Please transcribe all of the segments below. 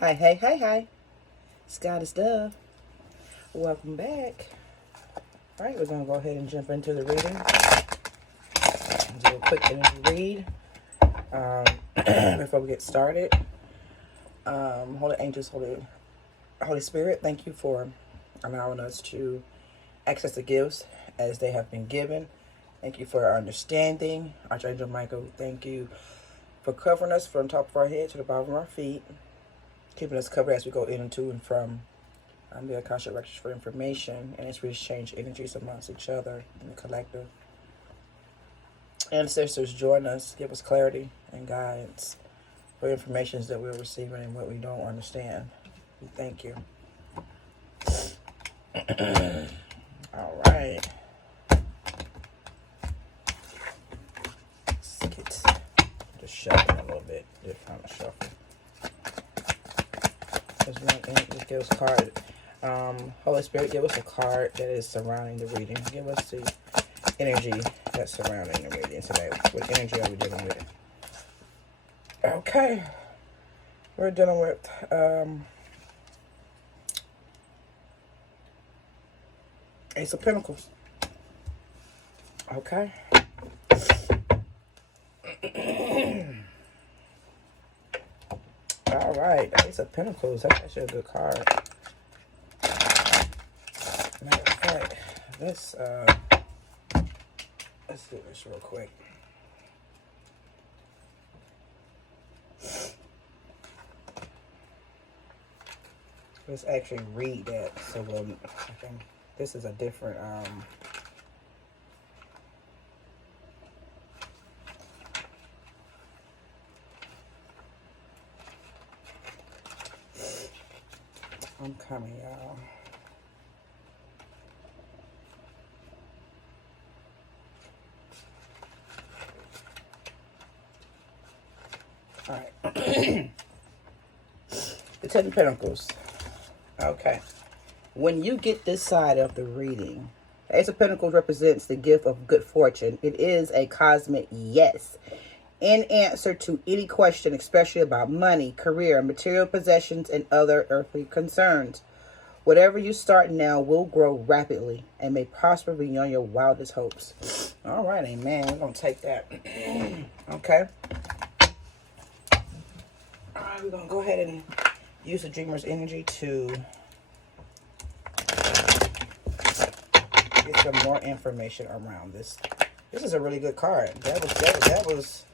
Hi, hey, hi, hi. It's Goddessdove. Welcome back. All right, we're going to go ahead and jump into the reading. Do a quick energy read before we get started. Holy angels, Holy Spirit, thank you for allowing us to access the gifts as they have been given. Thank you for our understanding. Archangel Michael, thank you for covering us from the top of our head to the bottom of our feet, keeping us covered as we go in and to and from the Akashic Records for information, and as we exchange energies amongst each other in the collective. Ancestors, join us, give us clarity and guidance for information that we're receiving and what we don't understand. We thank you. All right. Let's get just shuffling a little bit. Just kind of shuffle. Just give us a card. Holy Spirit, give us a card that is surrounding the reading. Give us the energy that's surrounding the reading today. What energy are we dealing with? Okay. We're dealing with Ace of Pentacles. Okay. All right. Ace of Pentacles. That's actually a good card. Matter of fact, let's do this real quick. Let's actually read that so this is a different I'm coming, y'all. All right. The Ten of Pentacles. Okay. When you get this side of the reading, Ace of Pentacles represents the gift of good fortune. It is a cosmic yes. In answer to any question, especially about money, career, material possessions, and other earthly concerns. Whatever you start now will grow rapidly and may prosper beyond your wildest hopes. All right, amen. We're going to take that. Okay. All right, we're going to go ahead and use the Dreamer's energy to get some more information around this. This is a really good card. That was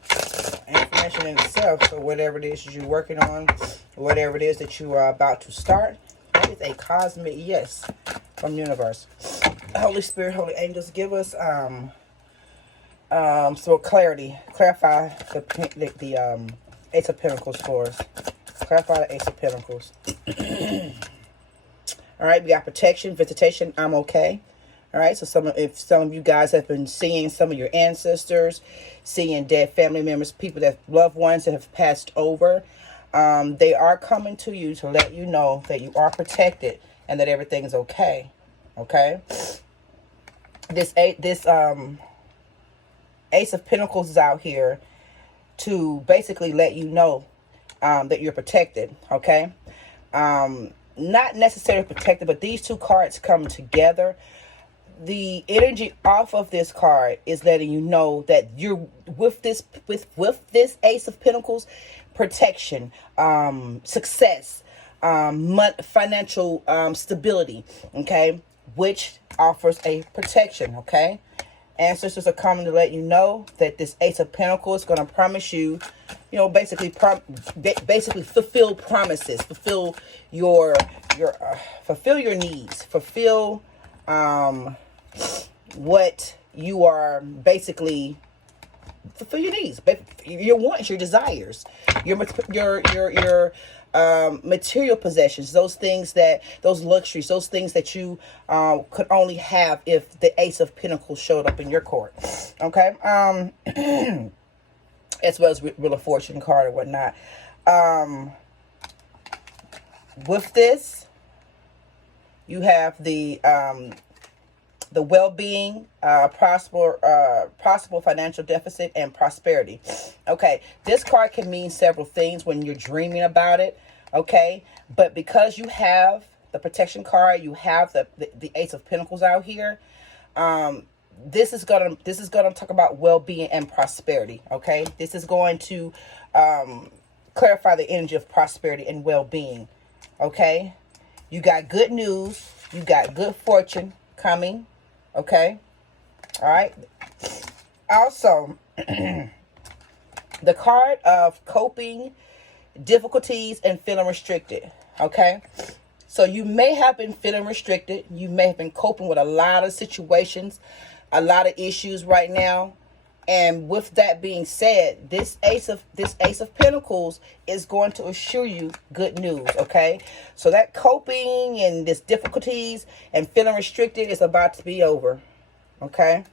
information in itself. So whatever it is you're working on, whatever it is that you are about to start, that is a cosmic yes from the universe. Holy Spirit, holy angels, give us some clarity. Clarify the Ace of Pentacles for us. Clarify the Ace of Pentacles. All right, we got protection, visitation. I'm okay. All right, so if some of you guys have been seeing some of your ancestors, seeing dead family members, people that loved ones that have passed over, they are coming to you to let you know that you are protected and that everything is okay. Okay. This Ace of Pentacles is out here to basically let you know that you're protected. Okay. Not necessarily protected, but these two cards come together. The energy off of this card is letting you know that you're with this Ace of Pentacles, protection, success, financial stability, okay, which offers a protection. Okay, ancestors are coming to let you know that this Ace of Pentacles is going to promise you, basically fulfill promises, fulfill your needs, fulfill what you are basically, fulfill your needs, your wants, your desires, your material possessions, those luxuries, those things that you could only have if the Ace of Pentacles showed up in your court. Okay. As well as Wheel of Fortune card or whatnot. With this, you have the well-being, possible financial deficit, and prosperity. Okay, this card can mean several things when you're dreaming about it. Okay, but because you have the protection card, you have the Ace of Pentacles out here. This is gonna talk about well-being and prosperity. Okay, this is going to clarify the energy of prosperity and well-being. Okay, you got good news, you got good fortune coming. Okay, all right. Also, the card of coping, difficulties, and feeling restricted. Okay, so you may have been feeling restricted. You may have been coping with a lot of situations, a lot of issues right now. And with that being said, this Ace of Pentacles is going to assure you good news. Okay, so that coping and this difficulties and feeling restricted is about to be over. Okay,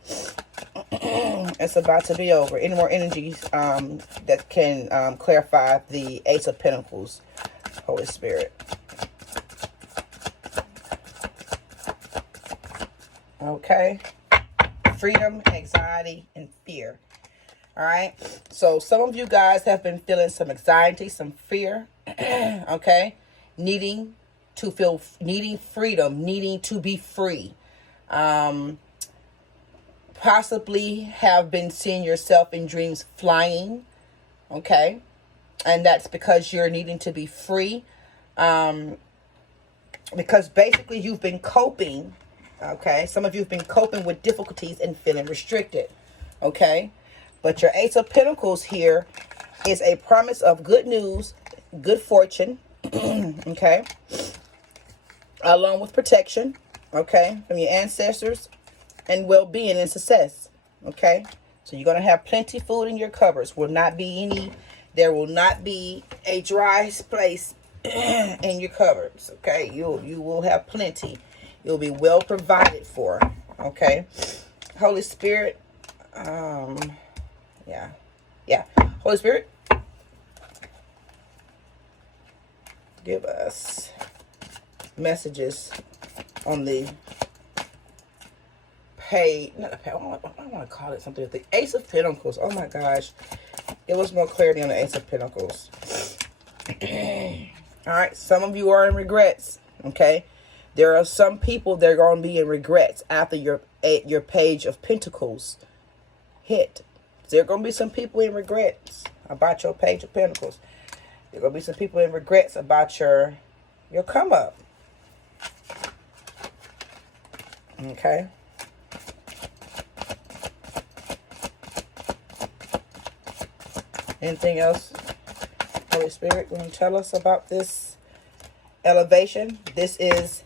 it's about to be over. Any more energies that can clarify the Ace of Pentacles, Holy Spirit? Okay, freedom, anxiety, and fear. All right, so some of you guys have been feeling some anxiety, some fear. Okay, needing freedom, needing to be free. Possibly have been seeing yourself in dreams flying. Okay, and that's because you're needing to be free. Because basically you've been coping. Okay, some of you have been coping with difficulties and feeling restricted. Okay, but your Ace of Pentacles here is a promise of good news, good fortune. Okay, along with protection. Okay, from your ancestors, and well-being and success. Okay, so you're gonna have plenty of food in your cupboards. There will not be a dry place in your cupboards. Okay, you will have plenty. You'll be well provided for. Okay, Holy Spirit. Yeah. Holy Spirit, give us messages on the page. Not a page. I want to call it something. The Ace of Pentacles. Oh my gosh, give us more clarity on the Ace of Pentacles. All right, some of you are in regrets. Okay, there are some people that are going to be in regrets after your Page of Pentacles hit. There are going to be some people in regrets about your Page of Pentacles. There are going to be some people in regrets about your come up. Okay. Anything else, Holy Spirit, going to tell us about this elevation? This is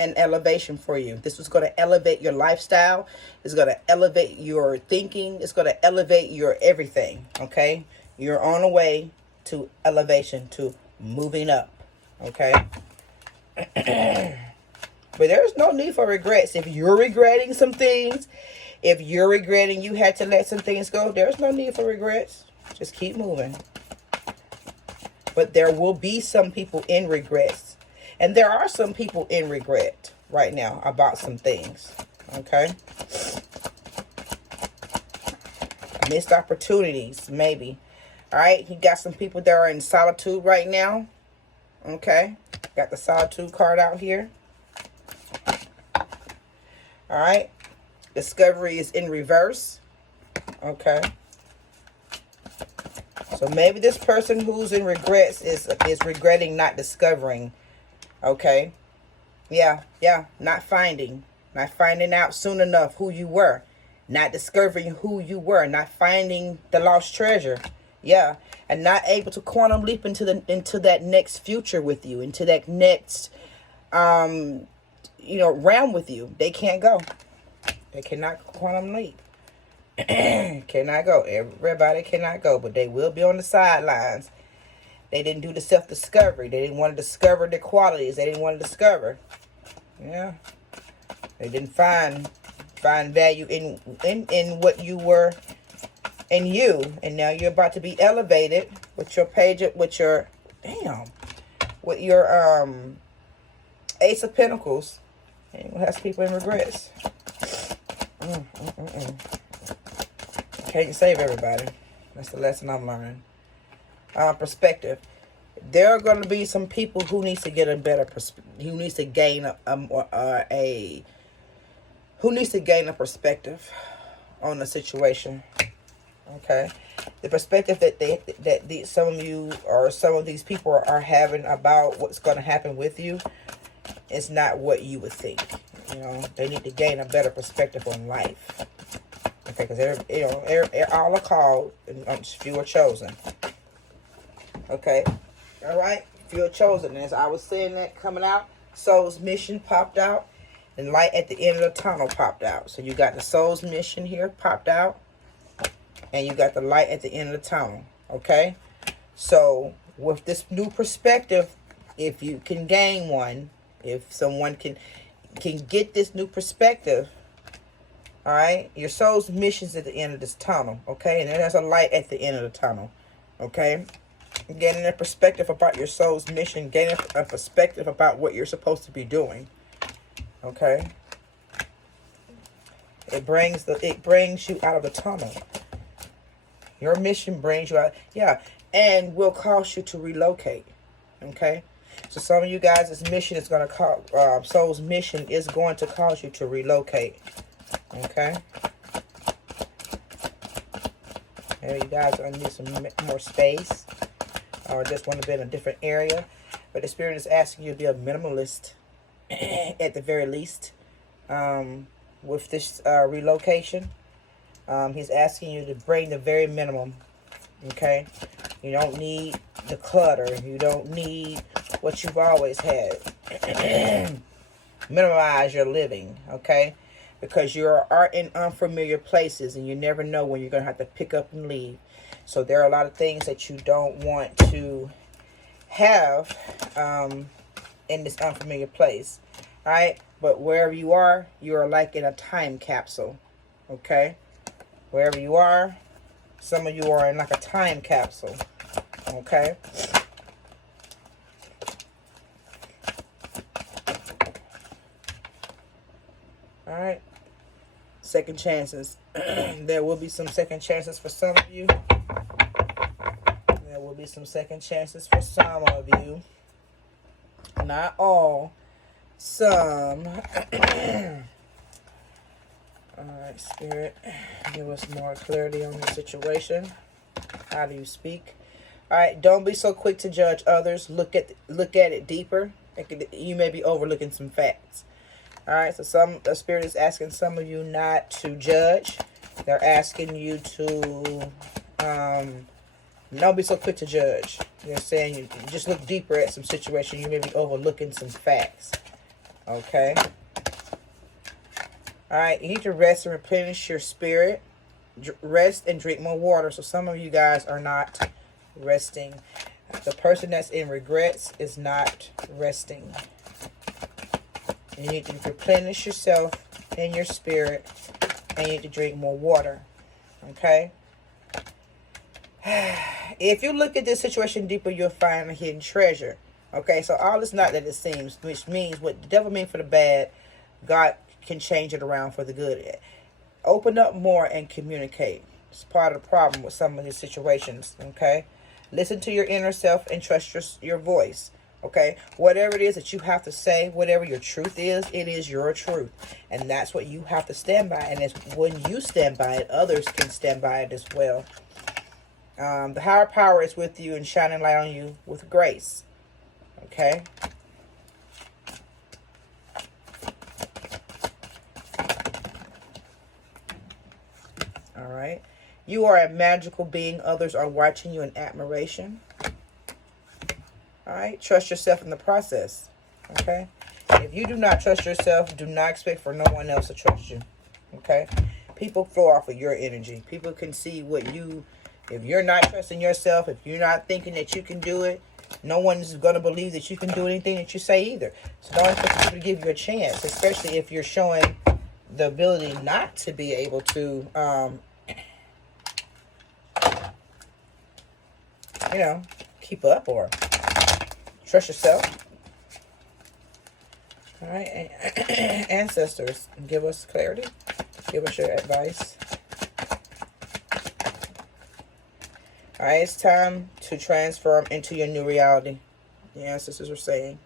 an elevation for you. This is going to elevate your lifestyle. It's going to elevate your thinking. It's going to elevate your everything. Okay, you're on the way to elevation, to moving up. Okay. But there's no need for regrets. If you're regretting some things, if you're regretting you had to let some things go, there's no need for regrets. Just keep moving. But there will be some people in regrets. And there are some people in regret right now about some things. Okay? Missed opportunities, maybe. All right? You got some people that are in solitude right now. Okay? Got the solitude card out here. All right? Discovery is in reverse. Okay? So maybe this person who's in regrets is regretting not discovering. Okay. Yeah. Not finding out soon enough who you were. Not discovering who you were. Not finding the lost treasure. Yeah. And not able to quantum leap into that next future with you. Into that next realm with you. They can't go. They cannot quantum leap. Cannot go. Everybody cannot go, but they will be on the sidelines. They didn't do the self-discovery. They didn't want to discover their qualities. They didn't want to discover. Yeah. They didn't find value in what you were in you. And now you're about to be elevated with your Ace of Pentacles. And you'll have people in regrets. Can't save everybody. That's the lesson I'm learning. Perspective. there are going to be some people who needs to get a better who needs to gain who needs to gain a perspective on the situation. Okay, the perspective that some of you or some of these people are having about what's going to happen with you is not what you would think. You know, they need to gain a better perspective on life. Okay, because all are called and few are chosen. Okay, all right, few are chosen. And as I was saying that coming out, soul's mission popped out, and light at the end of the tunnel popped out. So you got the soul's mission here popped out, and you got the light at the end of the tunnel. Okay, so with this new perspective, if you can gain one, if someone can get this new perspective, all right, your soul's mission is at the end of this tunnel. Okay, and then there's a light at the end of the tunnel. Okay, gaining a perspective about your soul's mission, gaining a perspective about what you're supposed to be doing. Okay, it brings you out of the tunnel. Your mission brings you out, yeah, and will cause you to relocate. Okay, so some of you guys, this mission is going to cause, soul's mission is going to cause you to relocate. Okay, maybe you guys are going to need some more space, or just want to be in a different area. But the Spirit is asking you to be a minimalist at the very least with this relocation. He's asking you to bring the very minimum. Okay, you don't need the clutter. You don't need what you've always had. Minimize your living. Okay, because you are in unfamiliar places, and you never know when you're going to have to pick up and leave. So there are a lot of things that you don't want to have in this unfamiliar place. All right, but wherever you are like in a time capsule. Okay, wherever you are, some of you are in like a time capsule. Okay, all right, second chances. There will be some second chances for some of you. There will be some second chances for some of you. Not all. Some. Alright, Spirit, give us more clarity on the situation. How do you speak? Alright, don't be so quick to judge others. Look at it deeper. You may be overlooking some facts. Alright, so the Spirit is asking some of you not to judge. They're asking you to don't be so quick to judge. They're saying you just look deeper at some situation. You may be overlooking some facts. Okay. Alright, you need to rest and replenish your spirit. Rest and drink more water. So some of you guys are not resting. The person that's in regrets is not resting. You need to replenish yourself and your spirit. And you need to drink more water. Okay? If you look at this situation deeper, you'll find a hidden treasure. Okay? So all is not that it seems, which means what the devil means for the bad, God can change it around for the good. Open up more and communicate. It's part of the problem with some of these situations. Okay? Listen to your inner self and trust your voice. Okay? Whatever it is that you have to say, whatever your truth is, it is your truth. And that's what you have to stand by. And it's when you stand by it, others can stand by it as well. The higher power is with you and shining light on you with grace. Okay? All right. You are a magical being. Others are watching you in admiration. All right. Trust yourself in the process. Okay. If you do not trust yourself, do not expect for no one else to trust you. Okay. People flow off of your energy. People can see what you, if you're not trusting yourself, if you're not thinking that you can do it, no one's going to believe that you can do anything that you say either. So don't expect people to give you a chance, especially if you're showing the ability not to be able to, keep up or trust yourself. All right, ancestors, give us clarity. Give us your advice. All right, it's time to transform into your new reality. The ancestors are saying.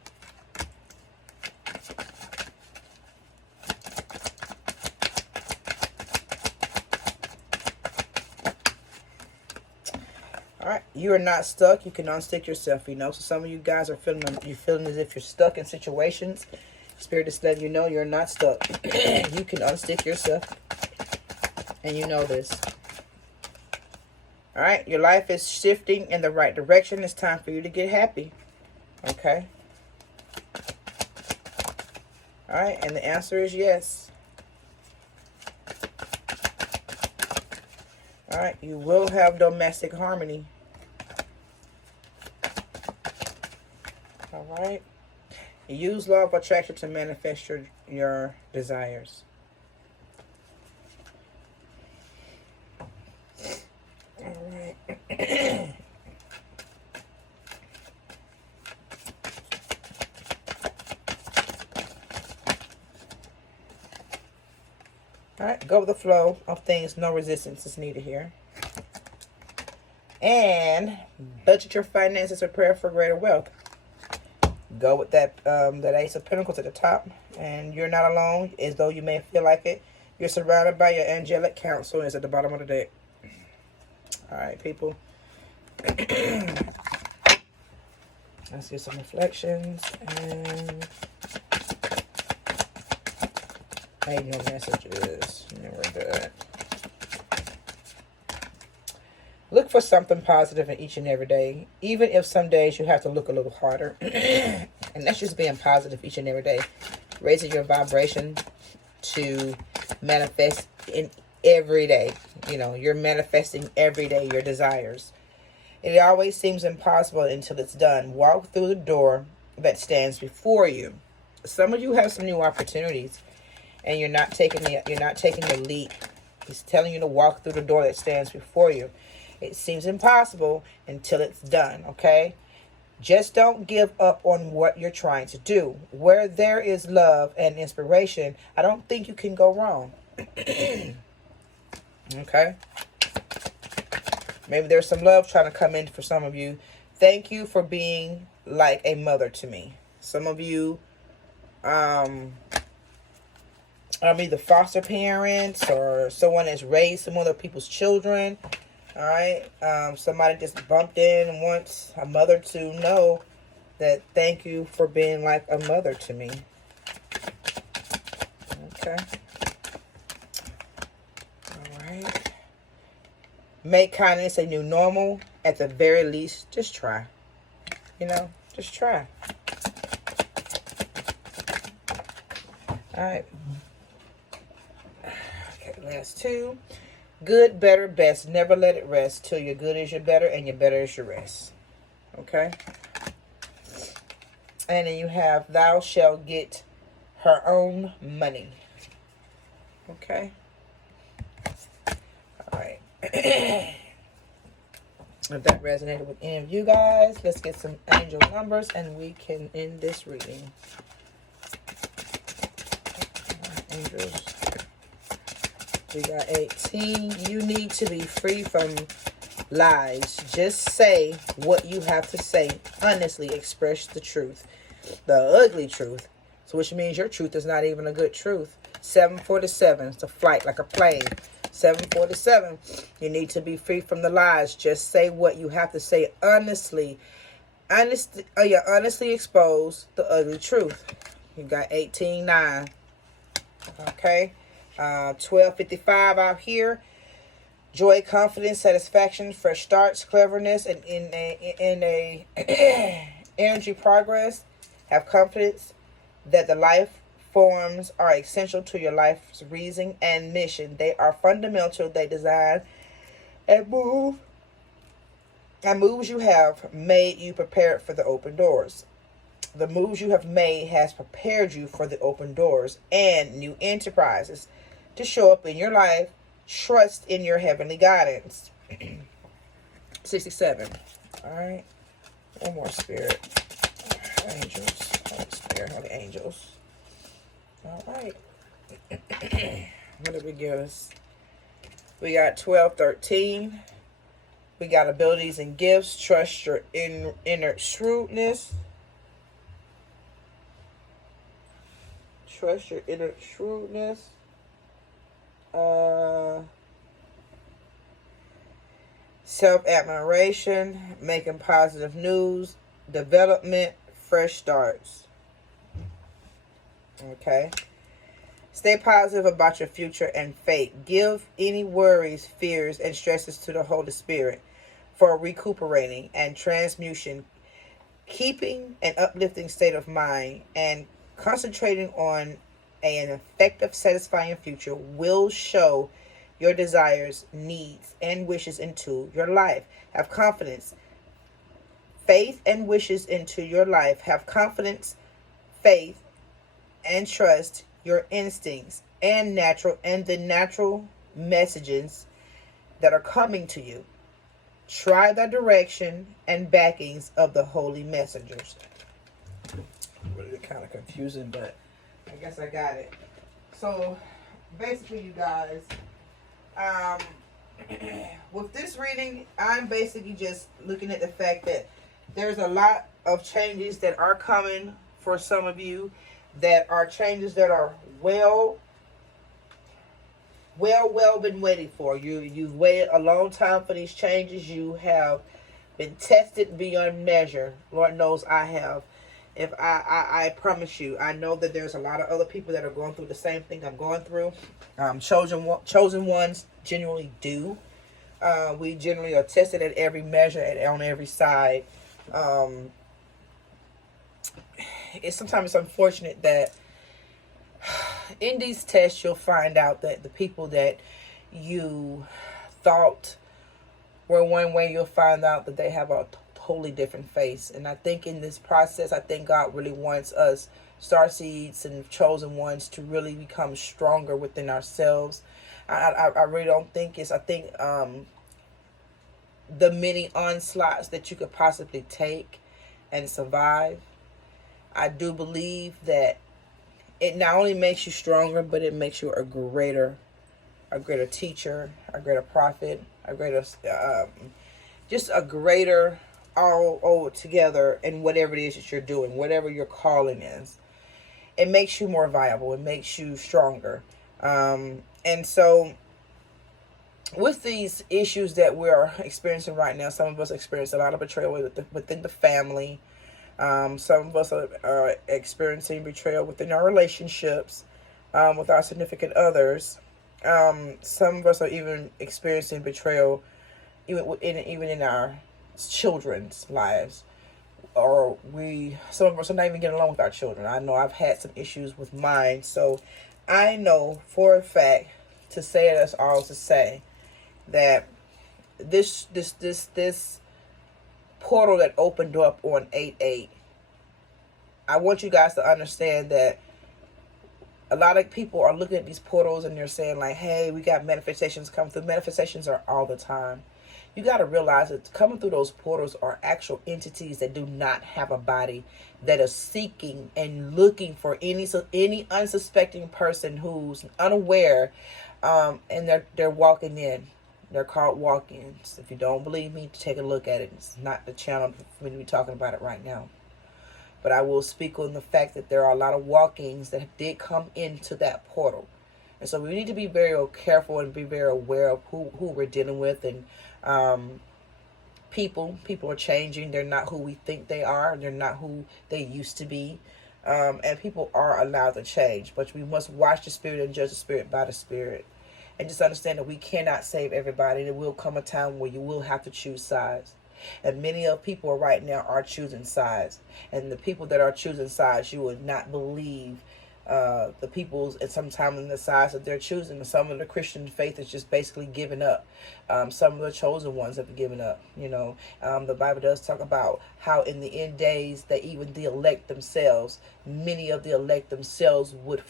All right, you are not stuck. You can unstick yourself, you know. So some of you guys are feeling as if you're stuck in situations. Spirit is letting you know you're not stuck. You can unstick yourself. And you know this. All right, your life is shifting in the right direction. It's time for you to get happy. Okay. All right, and the answer is yes. All right, you will have domestic harmony. All right. Use law of attraction to manifest your desires. All right. All right, go with the flow of things. No resistance is needed here. And budget your finances, prepare for greater wealth. Go with that that Ace of Pentacles at the top. And you're not alone, as though you may feel like it. You're surrounded by your angelic counsel. It's at the bottom of the deck. All right, people. Let's get some reflections. And angel messages. Never good. Look for something positive in each and every day. Even if some days you have to look a little harder. And that's just being positive each and every day. Raising your vibration to manifest in every day. You know, you're manifesting every day your desires. It always seems impossible until it's done. Walk through the door that stands before you. Some of you have some new opportunities, and you're not taking the leap. He's telling you to walk through the door that stands before you. It seems impossible until it's done, okay? Just don't give up on what you're trying to do. Where there is love and inspiration, I don't think you can go wrong. Okay? Maybe there's some love trying to come in for some of you. Thank you for being like a mother to me. Some of you are either foster parents or someone that's raised some other people's children. All right. Somebody just bumped in and wants a mother to know that thank you for being like a mother to me. Okay. All right. Make kindness a new normal. At the very least, just try. You know, just try. All right. Okay, last two. Good, better, best. Never let it rest till your good is your better and your better is your rest. Okay? And then you have, thou shalt get her own money. Okay? All right. If that resonated with any of you guys, let's get some angel numbers and we can end this reading. Angels. We got 18. You need to be free from lies. Just say what you have to say. Honestly, express the truth. The ugly truth. So which means your truth is not even a good truth. 747. It's a flight like a plane. 747. You need to be free from the lies. Just say what you have to say honestly. Honestly expose the ugly truth. You got 18-9. Okay. 1255 out here. Joy, confidence, satisfaction, fresh starts, cleverness, and in a energy progress. Have confidence that the life forms are essential to your life's reason and mission. They are fundamental. They design and moves you have made you prepared for the open doors. The moves you have made has prepared you for the open doors and new enterprises to show up in your life. Trust in your heavenly guidance. 67. All right. One more spirit. Angels. Holy Spirit, holy angels. All right. What did we give us? We got 12, 13. We got abilities and gifts. Trust your inner shrewdness. Trust your inner shrewdness. Self-admiration. Making positive news. Development. Fresh starts. Okay. Stay positive about your future and fate. Give any worries, fears, and stresses to the Holy Spirit for recuperating and transmutation. Keeping an uplifting state of mind and concentrating on an effective, satisfying future will show your desires, needs, and wishes into your life. Have confidence, faith, and wishes into your life. Have confidence, faith, and trust your instincts and the natural messages that are coming to you. Try the direction and backings of the holy messengers. Really kind of confusing, but I guess I got it. So basically, you guys, with this reading, I'm basically just looking at the fact that there's a lot of changes that are coming for some of you, that are changes that are well been waiting for. You've waited a long time for these changes. You have been tested beyond measure. Lord knows I have. If I promise you, I know that there's a lot of other people that are going through the same thing I'm going through. Chosen ones genuinely do. We generally are tested at every measure and on every side. Sometimes it's unfortunate that in these tests you'll find out that the people that you thought were one way, you'll find out that they have a totally different face. And I think in this process, I think God really wants us starseeds and chosen ones to really become stronger within ourselves. I really don't think I think the many onslaughts that you could possibly take and survive, I do believe that it not only makes you stronger, but it makes you a greater teacher, a greater prophet, a greater, just a greater all together in whatever it is that you're doing, whatever your calling is. It makes you more viable. It makes you stronger. And so with these issues that we're experiencing right now, some of us experience a lot of betrayal within the family. Some of us are experiencing betrayal within our relationships, with our significant others. Some of us are even experiencing betrayal even in our children's lives. Or some of us are not even getting along with our children. I know I've had some issues with mine, so I know for a fact to say it as all to say that this portal that opened up on 8/8, I want you guys to understand that a lot of people are looking at these portals and they're saying like, hey, we got manifestations coming through. Manifestations are all the time. You got to realize that coming through those portals are actual entities that do not have a body, that are seeking and looking for any unsuspecting person who's unaware, and they're walking in. They're called walk-ins. If you don't believe me, take a look at it. It's not the channel for me to be talking about it right now. But I will speak on the fact that there are a lot of walk-ins that did come into that portal. And so we need to be very careful and be very aware of who we're dealing with. And people are changing. They're not who we think they are. They're not who they used to be. And people are allowed to change. But we must watch the spirit and judge the spirit by the spirit. And just understand that we cannot save everybody. There will come a time where you will have to choose sides. And many of people right now are choosing sides. And the people that are choosing sides, you would not believe the people's and sometimes in the sides that they're choosing. Some of the Christian faith is just basically giving up. Some of the chosen ones have given up. The Bible does talk about how in the end days that even the elect themselves, many of the elect themselves would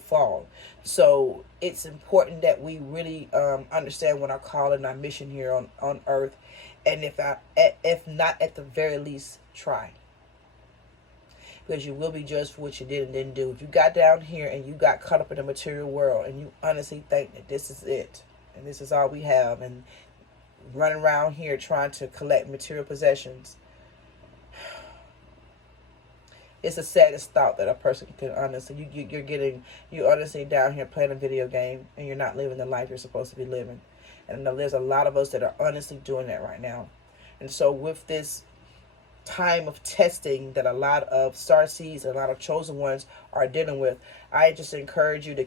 fall. So it's important that we really understand what our call and our mission here on earth. And if not at the very least, try. Because you will be judged for what you did and didn't do. If you got down here and you got caught up in the material world and you honestly think that this is it and this is all we have and running around here trying to collect material possessions. It's the saddest thought that a person can honestly, you're honestly down here playing a video game and you're not living the life you're supposed to be living. And I know there's a lot of us that are honestly doing that right now. And so with this time of testing that a lot of starseeds and a lot of chosen ones are dealing with, I just encourage you to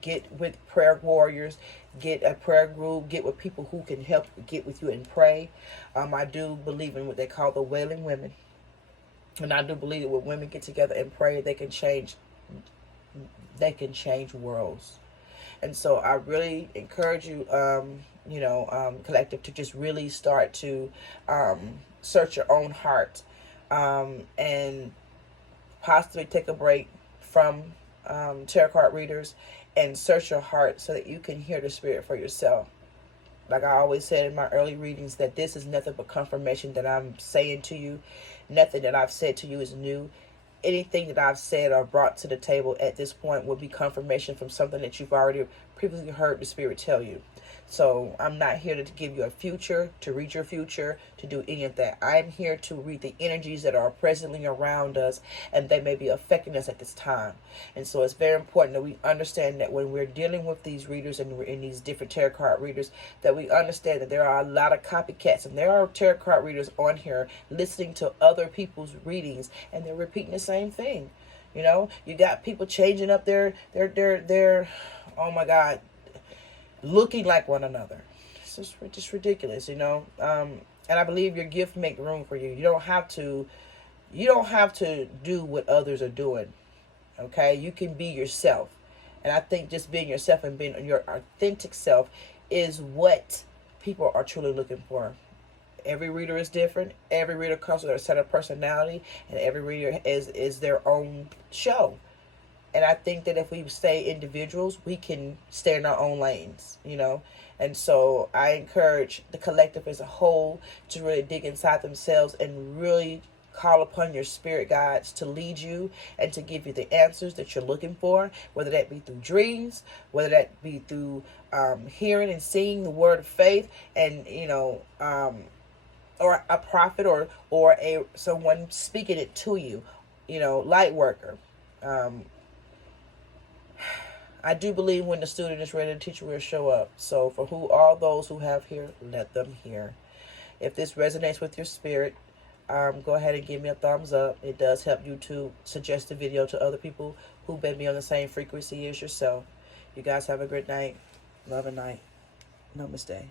get with prayer warriors, get a prayer group, get with people who can help get with you and pray. I do believe in what they call the wailing women. And I do believe that when women get together and pray, they can change worlds. And so I really encourage you, collective, to just really start to search your own heart and possibly take a break from tarot card readers and search your heart so that you can hear the spirit for yourself. Like I always said in my early readings, that this is nothing but confirmation that I'm saying to you. Nothing that I've said to you is new. Anything that I've said or brought to the table at this point will be confirmation from something that you've already previously heard the spirit tell you. So I'm not here to give you a future, to read your future, to do any of that. I'm here to read the energies that are presently around us, and they may be affecting us at this time. And so it's very important that we understand that when we're dealing with these readers and we're in these different tarot card readers, that we understand that there are a lot of copycats, and there are tarot card readers on here listening to other people's readings, and they're repeating the same thing. You know, you got people changing up their oh my God, looking like one another. It's just ridiculous, And I believe your gift make room for you. You don't have to do what others are doing. Okay? You can be yourself. And I think just being yourself and being your authentic self is what people are truly looking for. Every reader is different. Every reader comes with a set of personality, and every reader is their own show. And I think that if we stay individuals, we can stay in our own lanes, And so I encourage the collective as a whole to really dig inside themselves and really call upon your spirit guides to lead you and to give you the answers that you're looking for, whether that be through dreams, whether that be through hearing and seeing the word of faith, and, or a prophet or someone speaking it to you, light worker. I do believe when the student is ready, the teacher will show up. So for all those who have here, let them hear. If this resonates with your spirit, go ahead and give me a thumbs up. It does help YouTube suggest the video to other people who may be on the same frequency as yourself. You guys have a great night. Love and night. Namaste.